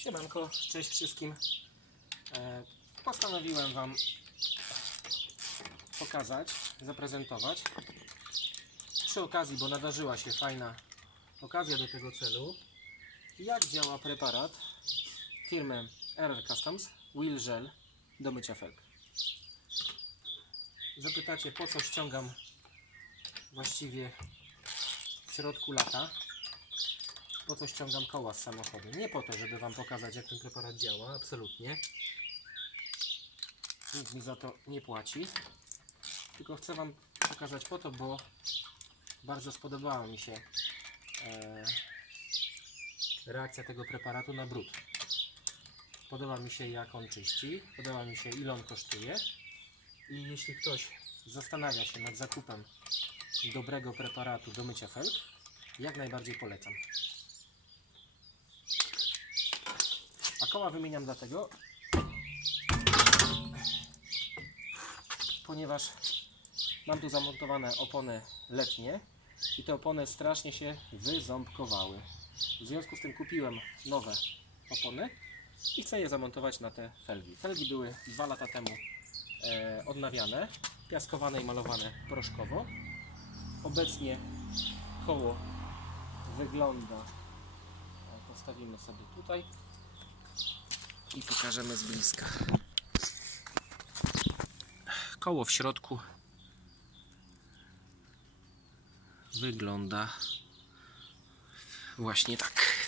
Siemanko, cześć wszystkim. E, postanowiłem Wam pokazać, zaprezentować przy okazji, bo nadarzyła się fajna okazja do tego celu, jak działa preparat firmy RR Customs Wheel Gel do mycia felg. Zapytacie, po co ściągam właściwie w środku lata po co ściągam koła z samochodu. Nie po to, żeby Wam pokazać, jak ten preparat działa, absolutnie. Nikt mi za to nie płaci. Tylko chcę Wam pokazać po to, bo bardzo spodobała mi się e, reakcja tego preparatu na brud. Podoba mi się, jak on czyści, podoba mi się, ile on kosztuje. I jeśli ktoś zastanawia się nad zakupem dobrego preparatu do mycia felg, jak najbardziej polecam. A koła wymieniam dlatego, ponieważ mam tu zamontowane opony letnie i te opony strasznie się wyząbkowały. W związku z tym kupiłem nowe opony i chcę je zamontować na te felgi. Felgi były dwa lata temu e, odnawiane, piaskowane i malowane proszkowo. Obecnie koło wygląda. o, Postawimy sobie tutaj i pokażemy z bliska. Koło w środku wygląda właśnie tak.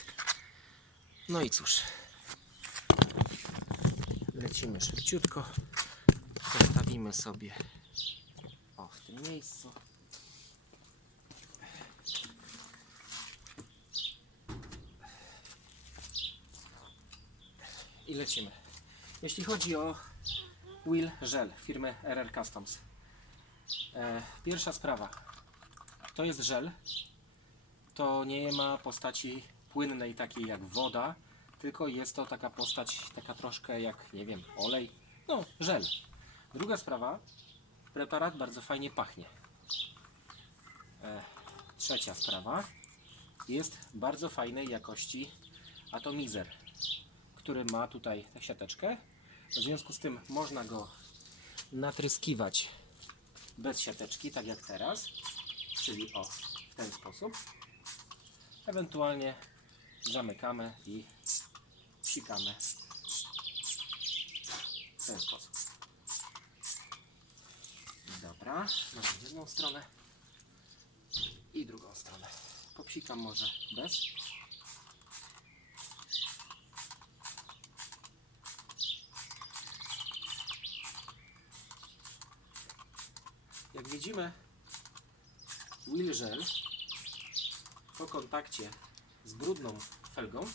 No i cóż, lecimy szybciutko. Postawimy sobie o w tym miejscu. I lecimy. Jeśli chodzi o Wheel Gel firmy RR Customs. E, pierwsza sprawa. To jest żel. To nie ma postaci płynnej takiej jak woda, tylko jest to taka postać, taka troszkę jak, nie wiem, olej. No, żel. Druga sprawa. Preparat bardzo fajnie pachnie. E, trzecia sprawa. Jest bardzo fajnej jakości atomizer który ma tutaj siateczkę. W związku z tym można go natryskiwać bez siateczki, tak jak teraz, czyli o, w ten sposób. Ewentualnie zamykamy i psikamy w ten sposób. Dobra, mamy jedną stronę i drugą stronę. Popsikam może bez. Jak widzimy, Wheel po kontakcie z brudną felgą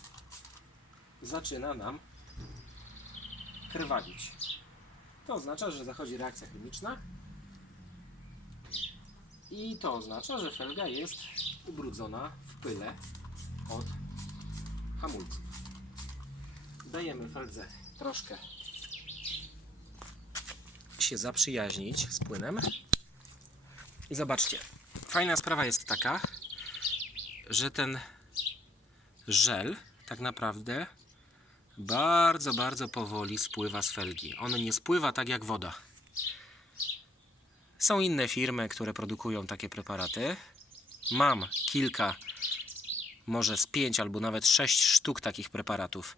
zaczyna nam krwawić. To oznacza, że zachodzi reakcja chemiczna i to oznacza, że felga jest ubrudzona w pyle od hamulców. Dajemy feldze troszkę się zaprzyjaźnić z płynem. I zobaczcie, fajna sprawa jest taka, że ten żel tak naprawdę bardzo, bardzo powoli spływa z felgi. On nie spływa tak jak woda. Są inne firmy, które produkują takie preparaty. Mam kilka, może z pięć albo nawet sześć sztuk takich preparatów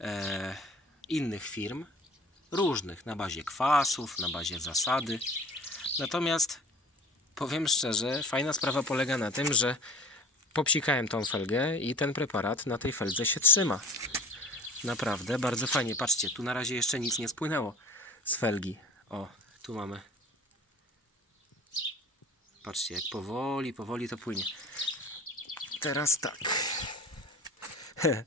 e, innych firm, różnych, na bazie kwasów, na bazie zasady. Natomiast powiem szczerze, fajna sprawa polega na tym, że popsikałem tą felgę i ten preparat na tej feldze się trzyma. Naprawdę, bardzo fajnie. Patrzcie, tu na razie jeszcze nic nie spłynęło z felgi. O, tu mamy. Patrzcie, jak powoli, powoli to płynie. Teraz tak.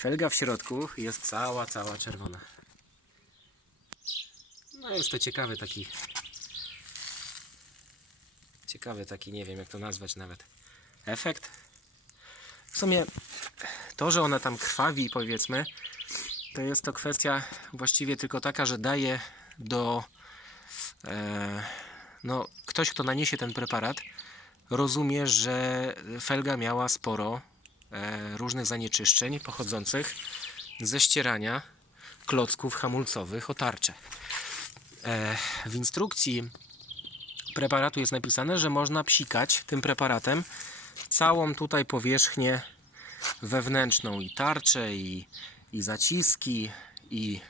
Felga w środku jest cała, cała czerwona. No jest to ciekawy taki ciekawy taki, nie wiem jak to nazwać nawet, efekt. W sumie to, że ona tam krwawi powiedzmy, to jest to kwestia właściwie tylko taka, że daje do e, no, ktoś kto naniesie ten preparat rozumie, że felga miała sporo e, różnych zanieczyszczeń pochodzących ze ścierania klocków hamulcowych o tarczę. E, w instrukcji preparatu jest napisane, że można psikać tym preparatem całą tutaj powierzchnię wewnętrzną i tarczę, i, i zaciski, i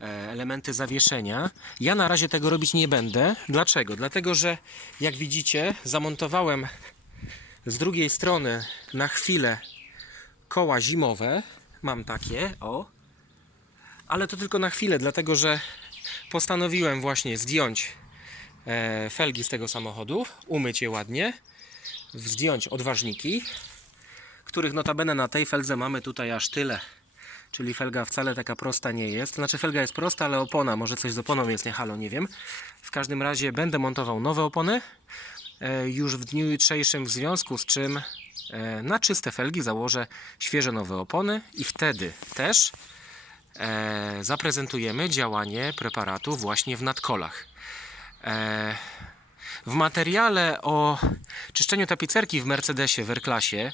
e, elementy zawieszenia. Ja na razie tego robić nie będę. Dlaczego? Dlatego, że jak widzicie, zamontowałem z drugiej strony na chwilę koła zimowe. Mam takie, o. Ale to tylko na chwilę, dlatego że postanowiłem właśnie zdjąć felgi z tego samochodu, umyć je ładnie, zdjąć odważniki, których notabene na tej feldze mamy tutaj aż tyle. Czyli felga wcale taka prosta nie jest. Znaczy felga jest prosta, ale opona, może coś z oponą jest, nie halo, nie wiem. W każdym razie będę montował nowe opony e, już w dniu jutrzejszym, w związku z czym e, na czyste felgi założę świeże nowe opony i wtedy też e, zaprezentujemy działanie preparatu właśnie w nadkolach. E, w materiale o czyszczeniu tapicerki w Mercedesie w R-klasie,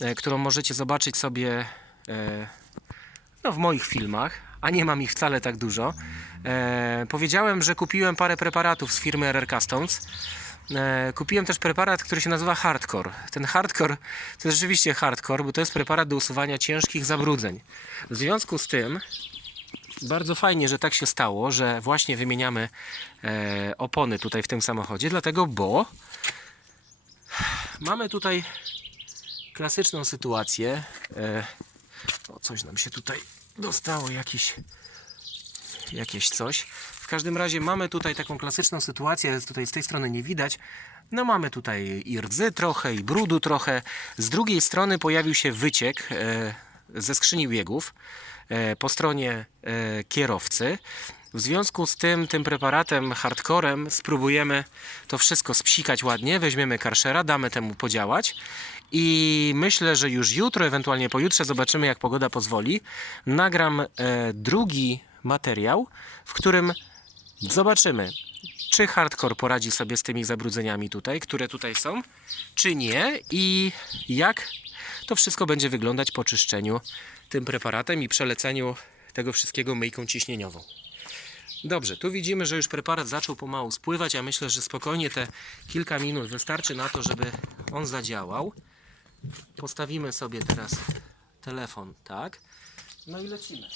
e, którą możecie zobaczyć sobie e, no, w moich filmach, a nie mam ich wcale tak dużo, powiedziałem, że kupiłem parę preparatów z firmy RR Customs. Kupiłem też preparat, który się nazywa Hardcore. Ten Hardcore to jest rzeczywiście hardcore, bo to jest preparat do usuwania ciężkich zabrudzeń. W związku z tym bardzo fajnie, że tak się stało, że właśnie wymieniamy e, opony tutaj w tym samochodzie, dlatego, bo mamy tutaj klasyczną sytuację. E, o, coś nam się tutaj dostało, jakiś, jakieś coś. W każdym razie mamy tutaj taką klasyczną sytuację, tutaj z tej strony nie widać. No mamy tutaj i rdzy trochę, i brudu trochę. Z drugiej strony pojawił się wyciek e, ze skrzyni biegów e, po stronie e, kierowcy. W związku z tym, tym preparatem hardcorem spróbujemy to wszystko spsikać ładnie, weźmiemy karszera, damy temu podziałać i myślę, że już jutro, ewentualnie pojutrze zobaczymy jak pogoda pozwoli. Nagram e, drugi materiał, w którym zobaczymy, czy hardcore poradzi sobie z tymi zabrudzeniami tutaj, które tutaj są, czy nie i jak to wszystko będzie wyglądać po czyszczeniu tym preparatem i przeleceniu tego wszystkiego myjką ciśnieniową. Dobrze, tu widzimy, że już preparat zaczął pomału spływać. Ja myślę, że spokojnie te kilka minut wystarczy na to, żeby on zadziałał. Postawimy sobie teraz telefon, tak? No i lecimy.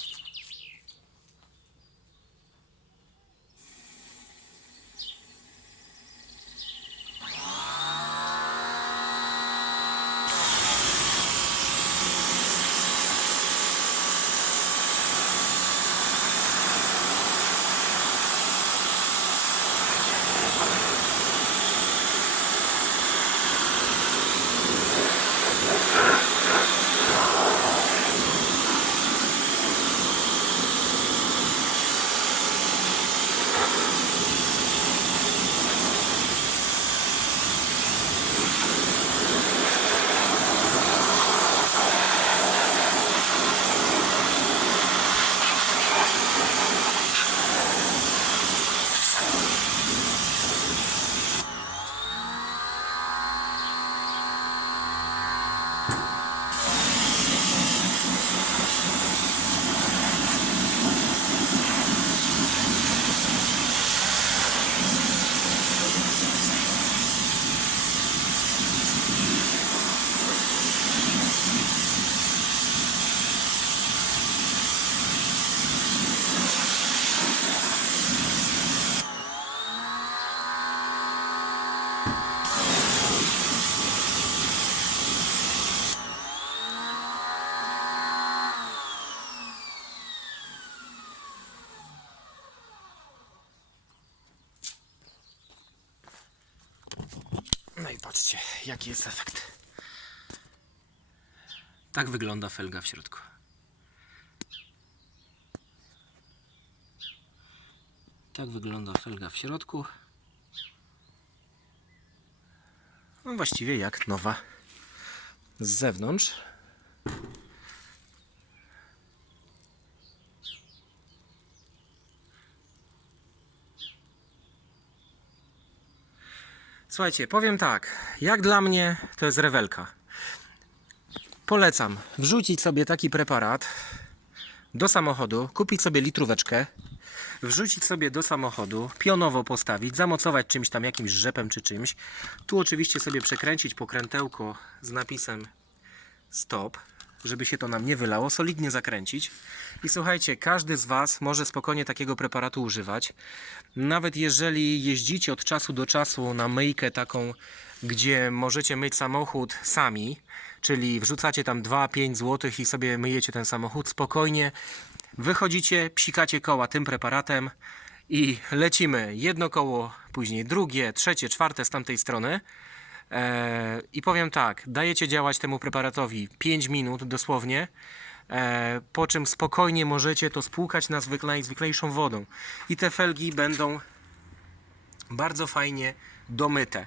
No i patrzcie, jaki jest efekt. Tak wygląda felga w środku. Tak wygląda felga w środku. No właściwie jak nowa z zewnątrz. Słuchajcie, powiem tak. Jak dla mnie to jest rewelka. Polecam wrzucić sobie taki preparat do samochodu, kupić sobie litróweczkę, wrzucić sobie do samochodu, pionowo postawić, zamocować czymś tam, jakimś rzepem czy czymś. Tu oczywiście sobie przekręcić pokrętełko z napisem stop, żeby się to nam nie wylało, solidnie zakręcić. I słuchajcie, każdy z Was może spokojnie takiego preparatu używać. Nawet jeżeli jeździcie od czasu do czasu na myjkę taką, gdzie możecie myć samochód sami, czyli wrzucacie tam 2-5 zł i sobie myjecie ten samochód, spokojnie wychodzicie, psikacie koła tym preparatem i lecimy jedno koło, później drugie, trzecie, czwarte z tamtej strony. E, I powiem tak, dajecie działać temu preparatowi 5 minut dosłownie, e, po czym spokojnie możecie to spłukać na zwykle, najzwyklejszą wodą. I te felgi będą bardzo fajnie domyte.